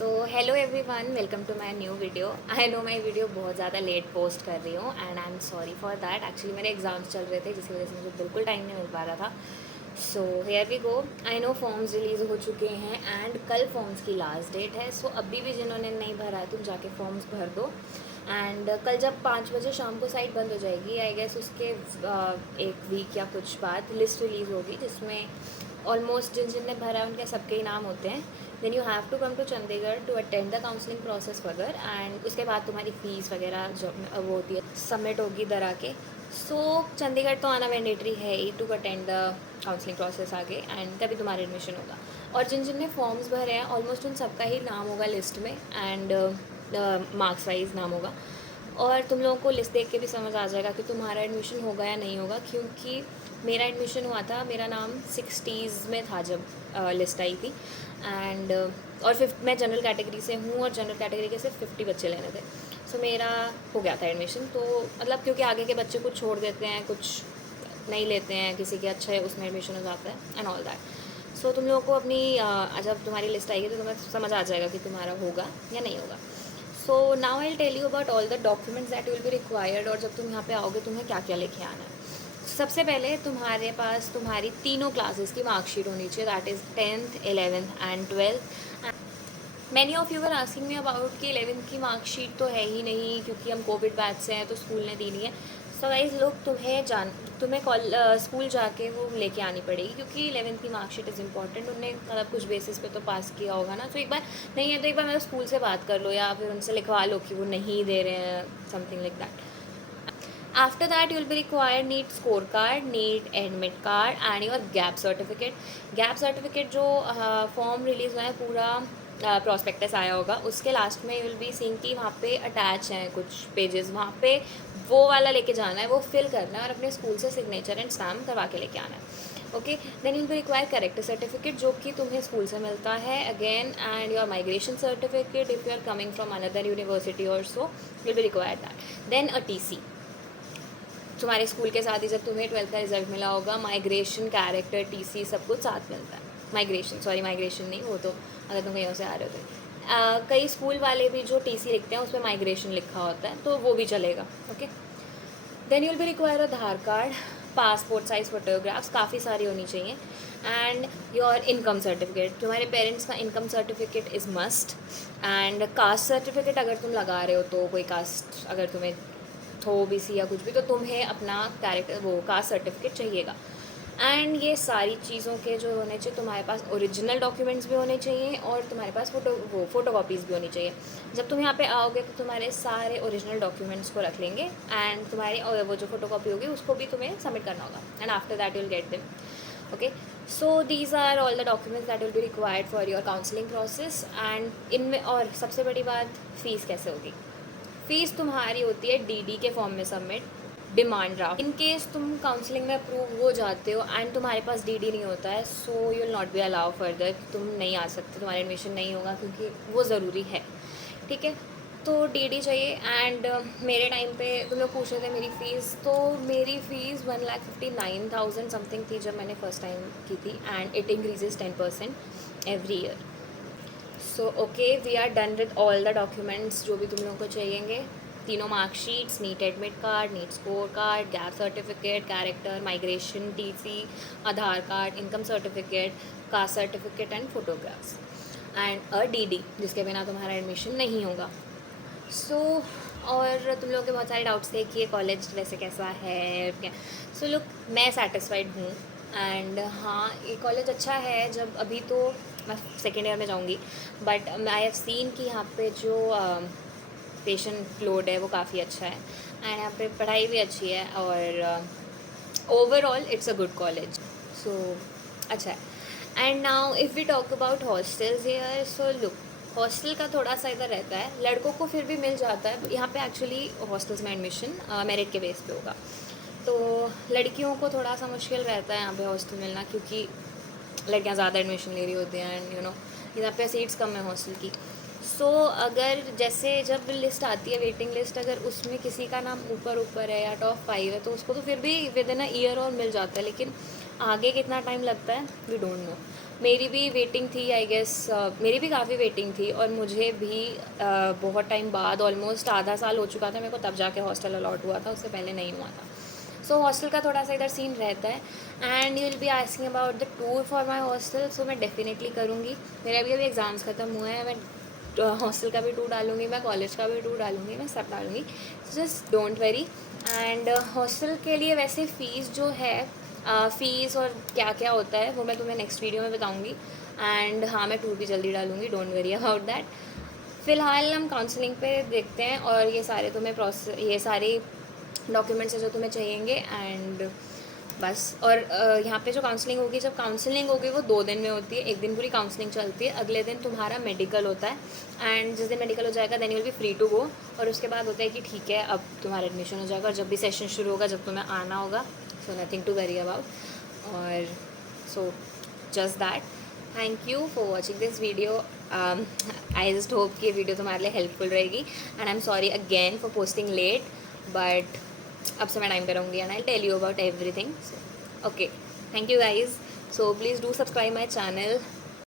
So hello everyone, welcome to my new video. I know मैं video बहुत ज़्यादा late post कर रही हूँ and I am sorry for that. Actually मेरे एग्ज़ाम्स चल रहे थे जिसकी वजह से मुझे बिल्कुल टाइम नहीं मिल पा रहा था। So here we go. I know forms release हो चुके हैं एंड कल फॉर्म्स की लास्ट डेट है। सो अभी भी जिन्होंने नहीं भरा है तुम जाके फॉर्म्स भर दो। एंड कल जब 5 बजे शाम को साइट बंद हो जाएगी, आई गेस उसके एक वीक या कुछ बाद लिस्ट रिलीज़ होगी जिसमें ऑलमोस्ट जिन जिन ने भरा है उनके सबके ही नाम होते हैं। Then you have to come to Chandigarh to attend the counselling process वगैरह एंड उसके बाद तुम्हारी फ़ीस वगैरह जो वो होती है सबमिट होगी दरा के। सो चंडीगढ़ तो आना मैंडेटरी है ही to attend the counselling process आगे एंड तभी तुम्हारा एडमिशन होगा। और जिन जिन ने फॉर्म्स भरे हैं ऑलमोस्ट उन सबका ही नाम होगा लिस्ट में एंड मार्क्स वाइज नाम होगा। और तुम लोगों को लिस्ट देख के भी समझ आ जाएगा कि तुम्हारा एडमिशन होगा या नहीं होगा, क्योंकि मेरा एडमिशन हुआ था, मेरा नाम 60s में था जब लिस्ट आई थी एंड और मैं जनरल कैटेगरी से हूँ और जनरल कैटेगरी के सिर्फ 50 बच्चे लेने थे। सो मेरा हो गया था एडमिशन। तो मतलब क्योंकि आगे के बच्चे कुछ छोड़ देते हैं, कुछ नहीं लेते हैं, किसी के अच्छा है उसमें एडमिशन हो जाता है एंड ऑल दैट। सो तुम लोगों को अपनी जब तुम्हारी लिस्ट आएगी तो तुम्हें समझ आ जाएगा कि तुम्हारा होगा या नहीं होगा। So now I tell you about all the documents that will be required और जब तुम यहाँ पे आओगे तुम्हें क्या क्या लेके आना है। सबसे पहले तुम्हारे पास तुम्हारी तीनों क्लासेस की मार्कशीट होनी चाहिए, that is 10th 11th and 12th। Many of you are asking me about कि 11th की मार्कशीट तो है ही नहीं क्योंकि हम कोविड बैच से हैं तो स्कूल ने दी नहीं है। सो गाइस लोग तुम्हें स्कूल जाके वो लेके आनी पड़ेगी क्योंकि 11th की मार्कशीट इज़ इंपॉर्टेंट। उन्हें मतलब कुछ बेसिस पे तो पास किया होगा ना, तो एक बार नहीं है तो एक बार मतलब स्कूल से बात कर लो या फिर उनसे लिखवा लो कि वो नहीं दे रहे हैं, something like that. After that, you will be required need scorecard, need admit card and your gap certificate. Gap certificate जो फॉर्म रिलीज़ हुआ है पूरा प्रॉस्पेक्टस आया होगा उसके लास्ट में यू विल बी सीइंग कि वहाँ पे अटैच हैं कुछ पेजेस, वहाँ पे वो वाला लेके जाना है, वो फिल करना है और अपने स्कूल से सिग्नेचर एंड स्टैम्प करवा के लेके आना है। Okay, then you will require character certificate जो कि तुम्हें स्कूल से मिलता है again, and your migration certificate if you are coming from another university और so will be require that. Then a TC तुम्हारे स्कूल के साथ ही जब तुम्हें 12th का रिजल्ट मिला होगा, माइग्रेशन, कैरेक्टर, टीसी सब कुछ साथ मिलता है। माइग्रेशन नहीं, वो तो अगर तुम कहीं और से आ रहे हो तो कई स्कूल वाले भी जो टीसी लिखते हैं उसमें माइग्रेशन लिखा होता है तो वो भी चलेगा। Okay, then you will be require Aadhaar card, passport size photographs काफ़ी सारी होनी चाहिए एंड योर इनकम सर्टिफिकेट, तुम्हारे पेरेंट्स का income certificate is must and caste certificate अगर तुम लगा रहे हो तो कोई कास्ट अगर तुम्हें थो OBC या कुछ भी तो तुम्हें अपना कैरेक्टर वो कास्ट सर्टिफिकेट चाहिएगा। एंड ये सारी चीज़ों के जो होने चाहिए, तुम्हारे पास ओरिजिनल डॉक्यूमेंट्स भी होने चाहिए और तुम्हारे पास फ़ोटो कॉपीज़ भी होनी चाहिए। जब तुम यहाँ पे आओगे तो तुम्हारे सारे ओरिजिनल डॉक्यूमेंट्स को रख लेंगे एंड तुम्हारी वो जो फ़ोटो कॉपी होगी उसको भी तुम्हें सबमिट करना होगा and after that you will get them. Okay, so these are all the documents that will be required for your counselling process and इनमें और सबसे बड़ी बात, फ़ीस कैसे होगी। फ़ीस तुम्हारी होती है डीडी के फॉर्म में submit, demand draft. In case तुम काउंसलिंग में अप्रूव हो जाते हो एंड तुम्हारे पास डीडी नहीं होता है so you will not be allow further, तुम नहीं आ सकते, तुम्हारा एडमिशन नहीं होगा क्योंकि वो ज़रूरी है। ठीक है, तो डीडी चाहिए एंड मेरे टाइम पे तुम लोग पूछ रहे थे मेरी फ़ीस, तो मेरी फ़ीस 1,59,000 समथिंग थी जब मैंने फ़र्स्ट टाइम की थी and it increases 10% every year. So okay, we are done with all the documents जो भी तुम लोगों को चाहिएंगे। तीनों marksheets, NEET admit card, NEET score card, gap certificate, character, migration, TC, Aadhaar card, income certificate, caste certificate and photographs and a DD जिसके बिना तुम्हारा एडमिशन नहीं होगा। सो और तुम लोगों के बहुत सारे डाउट्स थे कि ये कॉलेज वैसे कैसा है क्या। सो लुक, मैं सेटिस्फाइड हूँ एंड हाँ ये कॉलेज अच्छा है। जब अभी तो मैं सेकेंड ईयर में जाऊँगी बट आई हैव सीन कि यहाँ पे जो पेशेंट लोड है वो काफ़ी अच्छा है एंड यहाँ पे पढ़ाई भी अच्छी है और overall it's a good college. So अच्छा है। And now if we talk about hostels here, so look, hostel का थोड़ा सा इधर रहता है, लड़कों को फिर भी मिल जाता है यहाँ पे। एक्चुअली हॉस्टल्स में एडमिशन मेरिट के बेस पे होगा, तो लड़कियों को थोड़ा सा मुश्किल रहता है यहाँ पे हॉस्टल मिलना क्योंकि लड़कियाँ ज़्यादा एडमिशन ले रही होती हैं एंड यू नो यहाँ पे सीट्स कम है हॉस्टल की। सो अगर जैसे जब लिस्ट आती है वेटिंग लिस्ट, अगर उसमें किसी का नाम ऊपर ऊपर है या टॉप 5 है तो उसको तो फिर भी विद इन अ ईयर और मिल जाता है, लेकिन आगे कितना टाइम लगता है वी डोंट नो। मेरी भी वेटिंग थी आई गेस, मेरी भी काफ़ी वेटिंग थी और मुझे भी बहुत टाइम बाद, ऑलमोस्ट आधा साल हो चुका था मेरे को तब जाके हॉस्टल अलॉट हुआ था, उससे पहले नहीं हुआ था। सो हॉस्टल का थोड़ा सा इधर सीन रहता है। And you will be asking about the tour for my hostel, so मैं डेफिनेटली करूँगी। मेरे अभी एग्ज़ाम्स ख़त्म हुए हैं, मैं हॉस्टल का भी टूर डालूँगी, मैं कॉलेज का भी टूर डालूँगी, मैं सब डालूँगी, just don't worry. And hostel के लिए वैसे फ़ीस जो है, फ़ीस और क्या क्या होता है वो मैं तुम्हें नेक्स्ट वीडियो में बताऊँगी। एंड हाँ, मैं टूर भी जल्दी डालूँगी, डोंट वरी अबाउट दैट। फ़िलहाल हम काउंसलिंग पे देखते हैं और ये सारे तुम्हें ये सारे डॉक्यूमेंट्स हैं जो तुम्हें चाहिएंगे। एंड बस, और यहाँ पे जो काउंसलिंग होगी, जब काउंसलिंग होगी वो 2 दिन में होती है। एक दिन पूरी काउंसलिंग चलती है, अगले दिन तुम्हारा मेडिकल होता है। एंड जिस दिन मेडिकल हो जाएगा then you will be free to go. और उसके बाद होता है कि ठीक है अब तुम्हारा एडमिशन हो जाएगा, और जब भी सेशन शुरू होगा, जब तुम्हें आना होगा, so nothing to worry about. और so just that, thank you for watching this video. I just hope कि ये वीडियो तुम्हारे लिए हेल्पफुल रहेगी। And I am sorry again for posting late, but अब से मैं टाइम पे रहूँगी and I tell you about everything. Okay, thank you guys. So please do subscribe my channel.